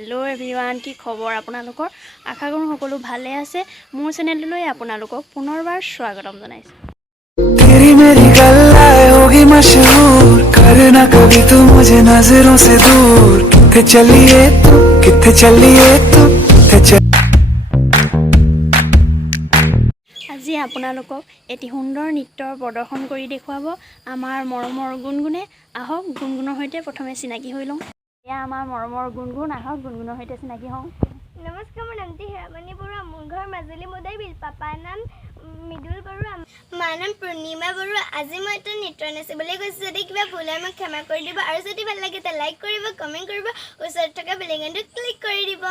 Hello everyone की खबर आपनालोকৰ आशा करूँ সকলো ভালে আছে মোৰ চেনেললৈ আপোনালোকক পুনৰবাৰ স্বাগতম জনাইছো। तेरी मेरी गल्लाएं होगी मशहूर करना कभी तू मुझे नजरों से दूर किथे चलिए तू किथे चलिए तू আজি আপোনালোকক এটি সুন্দৰ নৃত্যৰ প্ৰদৰ্শন কৰি দেখুৱাব আমাৰ মৰমৰ গুণগুণে। আহক গুণগুণৰ সৈতে প্ৰথমে চিনাকি হৈ লওঁ। এয়া আমাৰ মৰমৰ গুণগুণ, আহক গুণগুণৰ সৈতে চিনাকি হওঁ। নমস্কাৰ, মোৰ নামটি হেৰামণি বৰুৱা, মোৰ ঘৰ মাজুলী মুদাইবিল। পাপাৰ নাম মৃদুল বৰুৱা, মাৰ নাম পূৰ্ণিমা বৰুৱা। আজি মই এটা নৃত্য নাচিবলৈ গৈছোঁ, যদি কিবা ভুল হয় মোক ক্ষমা কৰি দিব আৰু যদি ভাল লাগে তে লাইক কৰিব, কমেণ্ট কৰিব, ওচৰত থকা বেল আইকনটো ক্লিক কৰি দিব।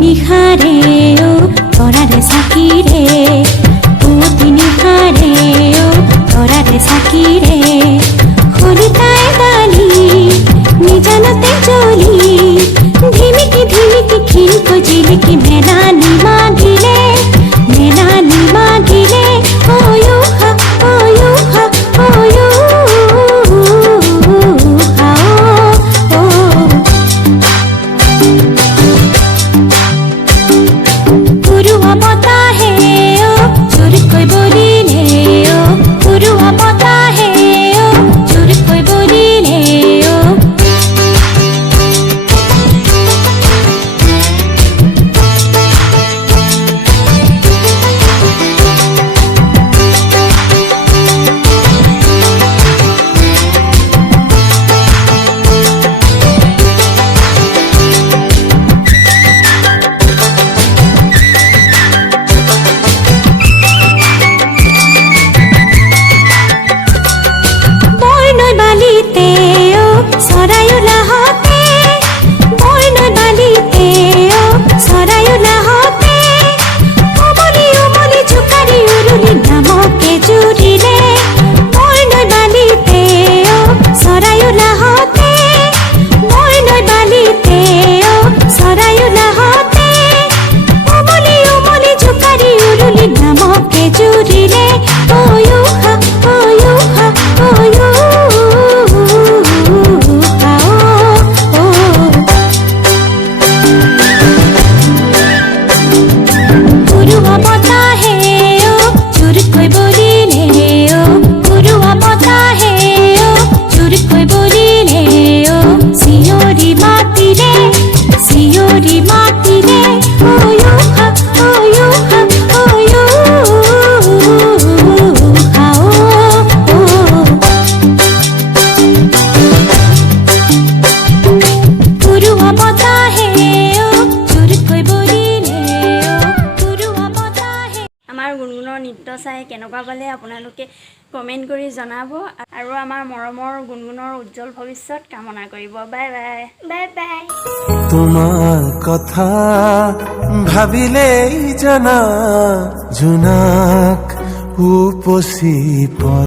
নিশাৰে ও তৰাৰে চাকিৰে পুৱতি নিশাৰে ও তৰাৰে চাকিৰে খৰিতাই গালি নিজানতে জ্বলি ধিমিকি ধিমিকি খিলক জিলিকি মেলানি মাগিলে অয়ো হা অয়ো হা অয়ো নৃত্য চাই কেনেকুৱা পালে আপোনালোকে কমেণ্ট কৰি জনাব আৰু আমাৰ মৰমৰ গুণগুণৰ উজ্জ্বল ভৱিষ্যত কামনা কৰিব। Bye bye bye bye. তোমাৰ কথা ভাবিলেই জানা জোনাক উপচি